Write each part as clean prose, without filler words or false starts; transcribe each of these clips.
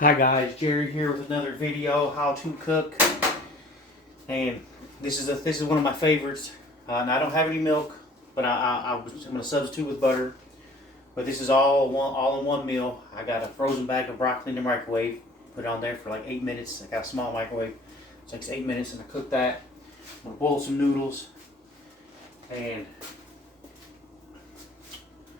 Hi guys, Jerry here with another video, how to cook. And this is one of my favorites. And I don't have any milk, but I'm going to substitute with butter. But this is all in one meal. I got a frozen bag of broccoli in the microwave. Put it on there for like 8 minutes. I got a small microwave. It takes 8 minutes, and I cook that. I'm going to boil some noodles. And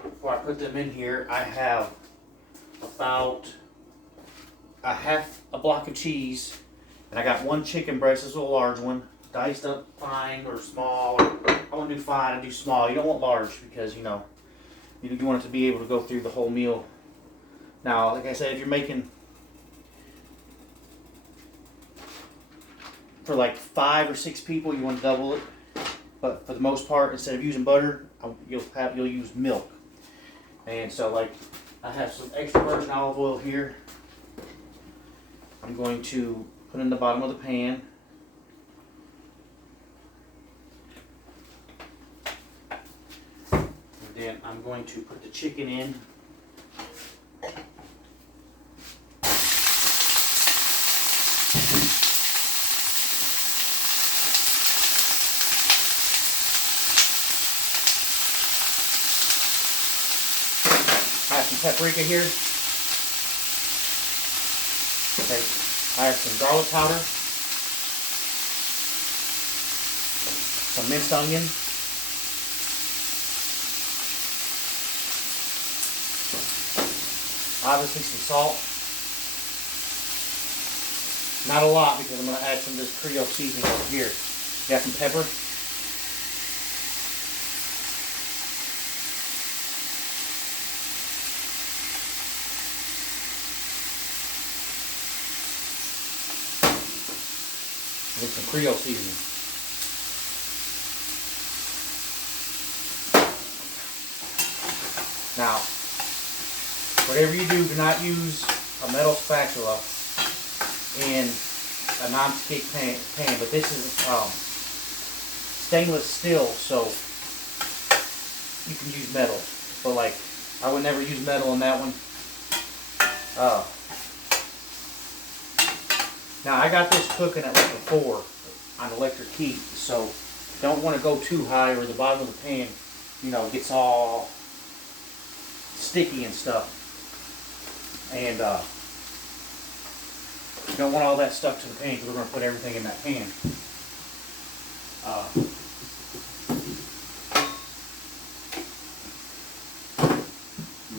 before I put them in here, I have about half a block of cheese, and I got one chicken breast. This is a large one, diced up fine or small. I want to do fine. I do small. You don't want large because you want it to be able to go through the whole meal. Now, like I said, if you're making for like 5 or 6 people, you want to double it. But for the most part, instead of using butter, you'll use milk. And so, like, I have some extra virgin olive oil here. I'm going to put in the bottom of the pan. And then I'm going to put the chicken in. I have some paprika here. Okay, I have some garlic powder, some minced onion, obviously some salt. Not a lot because I'm going to add some of this Creole seasoning over here. Got some pepper. With some Creole seasoning. Now, whatever you do not use a metal spatula in a non-stick pan, but this is stainless steel, so you can use metal. But like, I would never use metal on that one. Now I got this cooking at like a 4 on electric heat, so don't want to go too high or the bottom of the pan, gets all sticky and stuff. And you don't want all that stuck to the pan because we're going to put everything in that pan.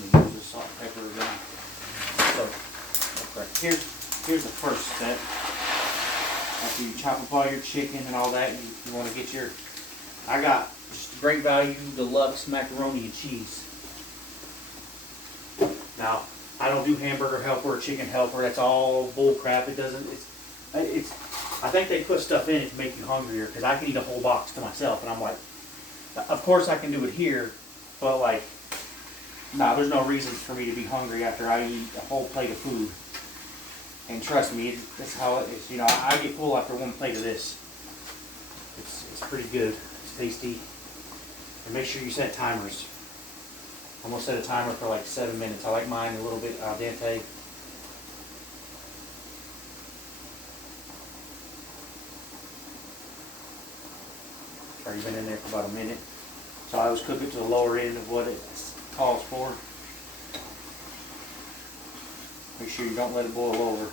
Use the salt and pepper again. So, okay, here's the first step. After you chop up all your chicken and all that, you want to get I got just great value deluxe macaroni and cheese. Now, I don't do hamburger helper or chicken helper. That's all bull crap. It doesn't, I think they put stuff in it to make you hungrier because I can eat a whole box to myself. And I'm like, of course I can do it here, but like, nah, there's no reason for me to be hungry after I eat a whole plate of food. And trust me, that's how it is. I get full after one plate of this. It's pretty good. It's tasty. And make sure you set timers. I'm going to set a timer for like 7 minutes. I like mine a little bit al dente. Already been in there for about a minute. So I always cook it to the lower end of what it calls for. Make sure you don't let it boil over.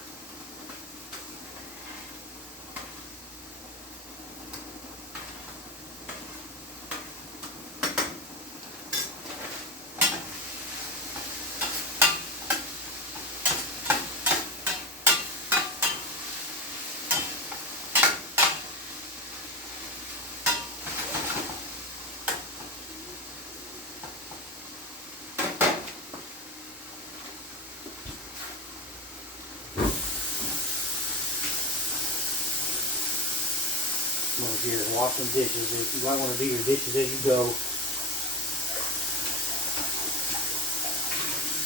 Over here and wash some dishes. If you might want to do your dishes as you go.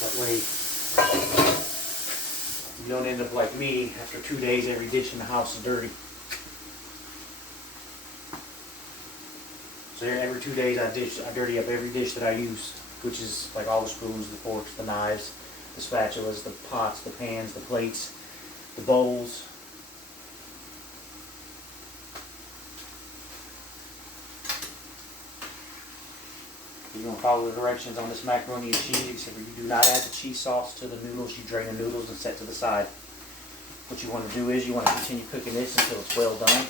That way you don't end up like me. After 2 days, every dish in the house is dirty. So every 2 days I dirty up every dish that I use, which is like all the spoons, the forks, the knives, the spatulas, the pots, the pans, the plates, the bowls. You're going to follow the directions on this macaroni and cheese, except for you do not add the cheese sauce to the noodles. You drain the noodles and set to the side. What you want to do is you want to continue cooking this until it's well done.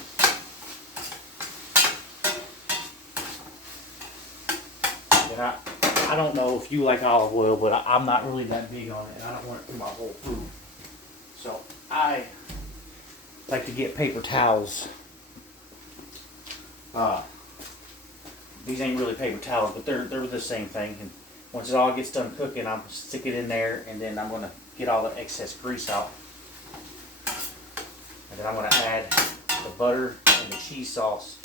And I don't know if you like olive oil, but I'm not really that big on it, and I don't want it through my whole food. So I like to get paper towels. These ain't really paper towels, but they're the same thing. And once it all gets done cooking, I'm gonna stick it in there, and then I'm gonna get all the excess grease out. And then I'm gonna add the butter and the cheese sauce.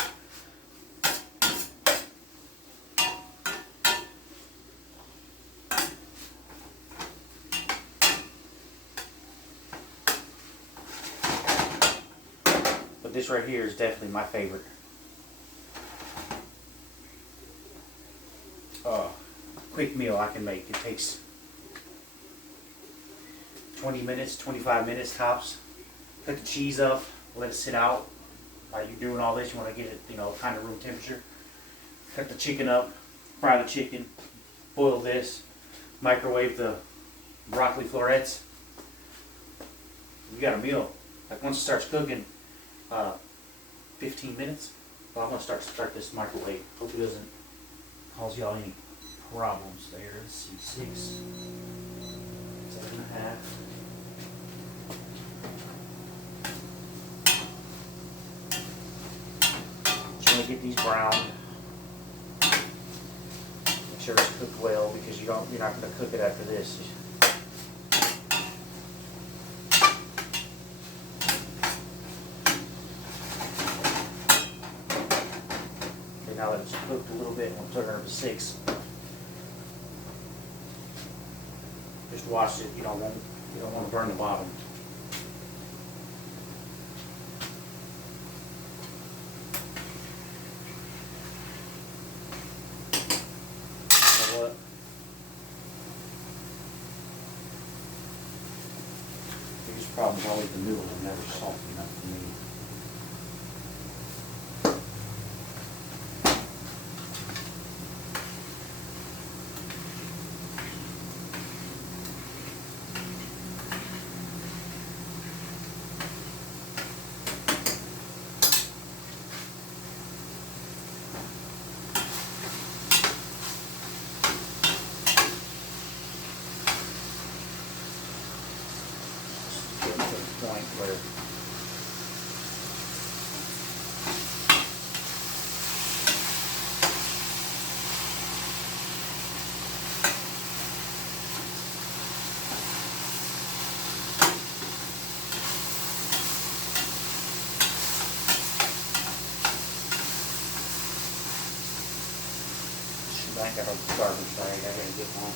But this right here is definitely my favorite. Quick meal I can make. It takes 20 minutes, 25 minutes tops. Put the cheese up, let it sit out. While you're doing all this, you want to get it, kind of room temperature. Cut the chicken up, fry the chicken, boil this, microwave the broccoli florets. You got a meal. Like once it starts cooking, 15 minutes. Well, I'm gonna start this microwave. Hope it doesn't cause y'all any problems there. Let's see, 6, 7.5. Just want to get these browned. Make sure it's cooked well, because you're not going to cook it after this. Okay, now that it's cooked a little bit, we'll turn it to 6. Just watch it. You don't want to burn the bottom. You know what? The biggest problem is always the noodles are never salty enough for me. Point where I got a garbage bag. I gotta get one.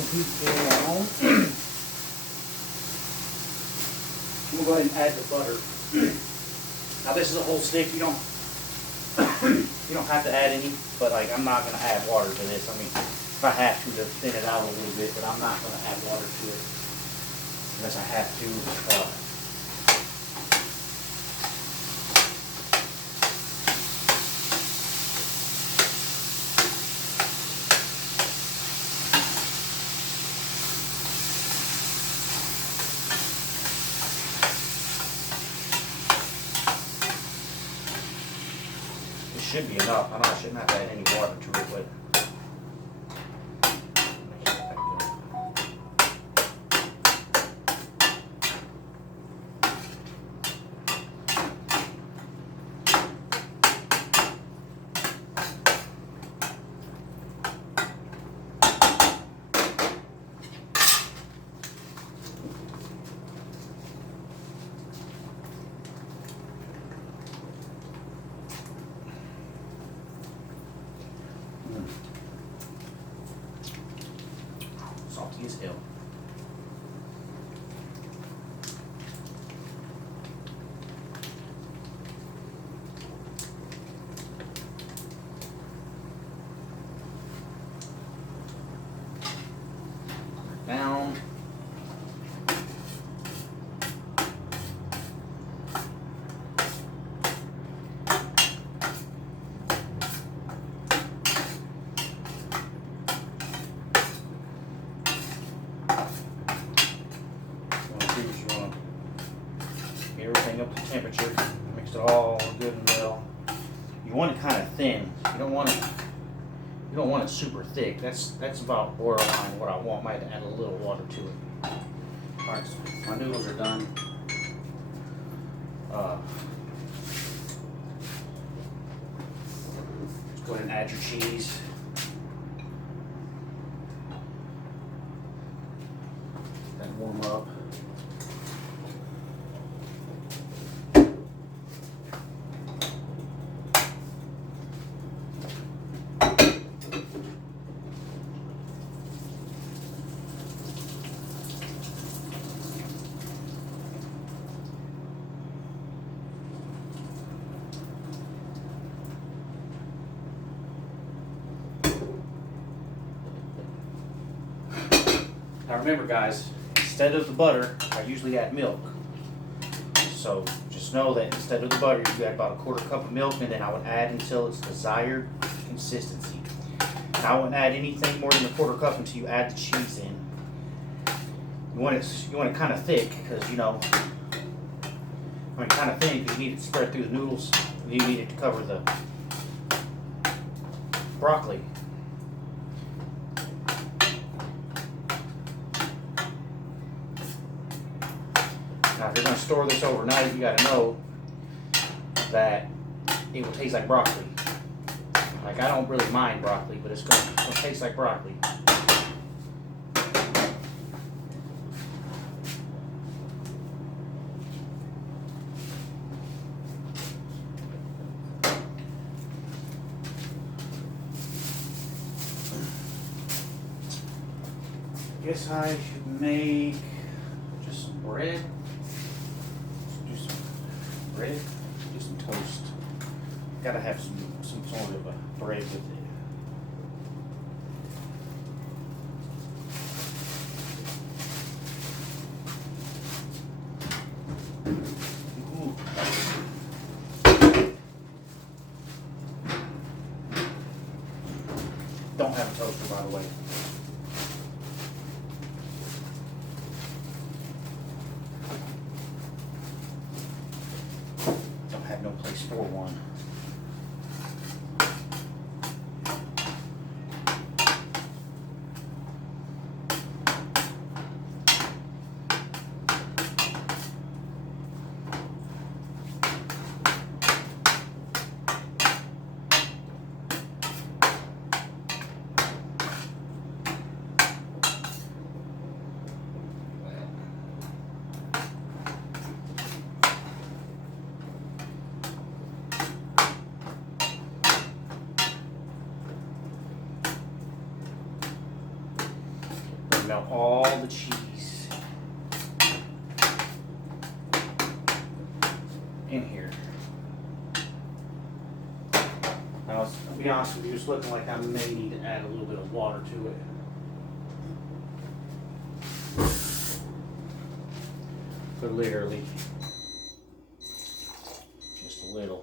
I'm going to go ahead and add the butter. Now this is a whole stick. You don't have to add any, but like I'm not going to add water to this. I mean, if I have to thin it out a little bit, but I'm not going to add water to it unless I have to. Should be enough. I know I shouldn't have to add any water to it, but Salty as hell. Down. Everything up to temperature, mix it all good and well. You want it kind of thin. You don't want it super thick. That's about borderline what I want. Might add a little water to it. Alright, so my noodles are done. Let's go ahead and add your cheese. Then warm up. Now remember guys, instead of the butter, I usually add milk. So just know that instead of the butter, you add about a 1/4 cup of milk, and then I would add until it's desired consistency. And I wouldn't add anything more than a 1/4 cup until you add the cheese in. You want it kind of thick, because kind of thin because you need it to spread through the noodles. You need it to cover the broccoli. Now, if you're going to store this overnight, you got to know that it will taste like broccoli. Like, I don't really mind broccoli, but it's going to taste like broccoli. I guess I should make just some bread. Do some bread, do some toast. Gotta have some sort of a bread with it. Ooh. Don't have a toaster, by the way. No place for one. Melt all the cheese in here. Now, to be honest with you, it's looking like I may need to add a little bit of water to it. But literally, just a little.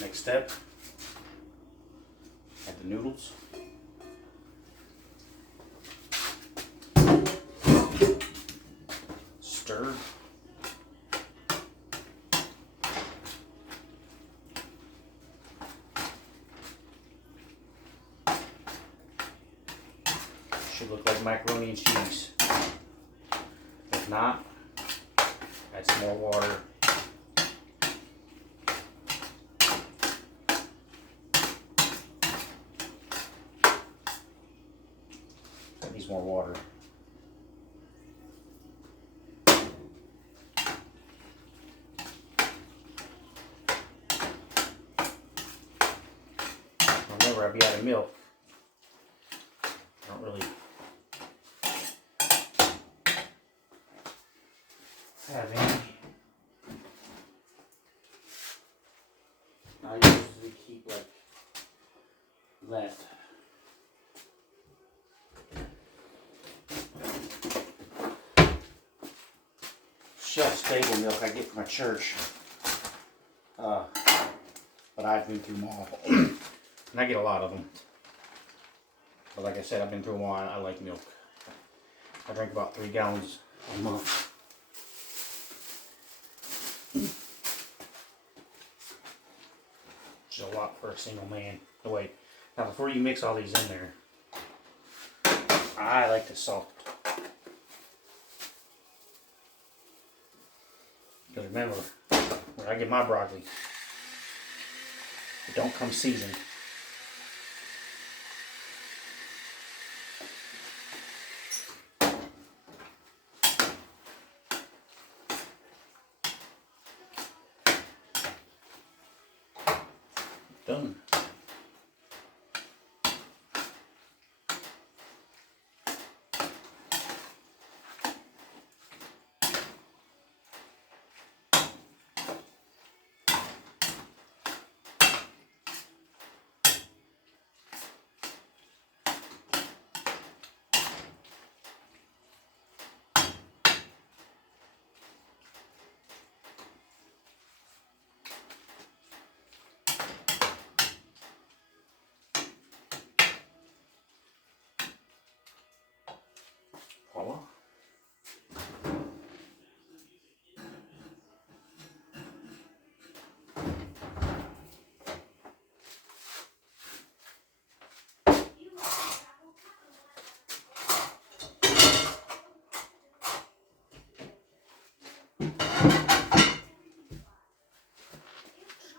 Next step, add the noodles. Stir. Should look like macaroni and cheese. If not, add some more water. That needs more water. Remember, I'll be out of milk. I don't really have any. I usually keep like that. Shelf stable milk I get from my church. But I've been through them all. And I get a lot of them. But like I said, I've been through them all. I like milk. I drink about 3 gallons a month. Which is a lot for a single man. Oh, wait. Now before you mix all these in there, I like to salt. Because remember, when I get my broccoli, it don't come seasoned. Done. Voila.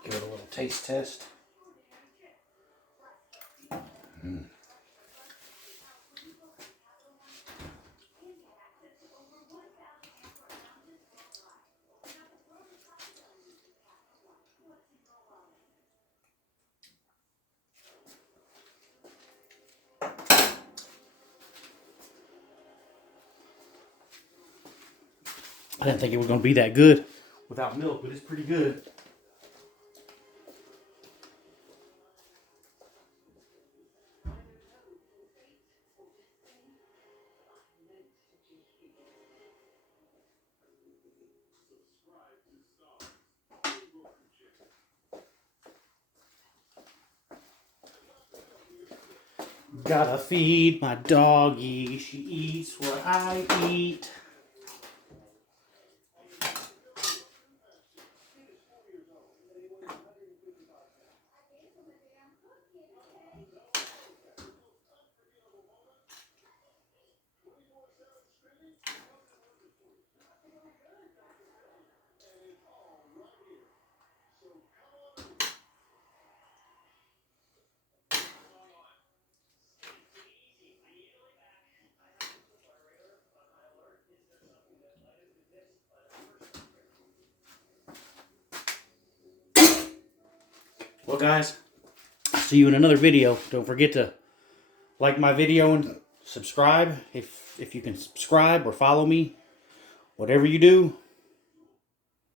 Give it a little taste test. I didn't think it was going to be that good without milk, but it's pretty good. Gotta feed my doggy, she eats what I eat. Well guys, see you in another video. Don't forget to like my video and subscribe if you can subscribe or follow me. Whatever you do,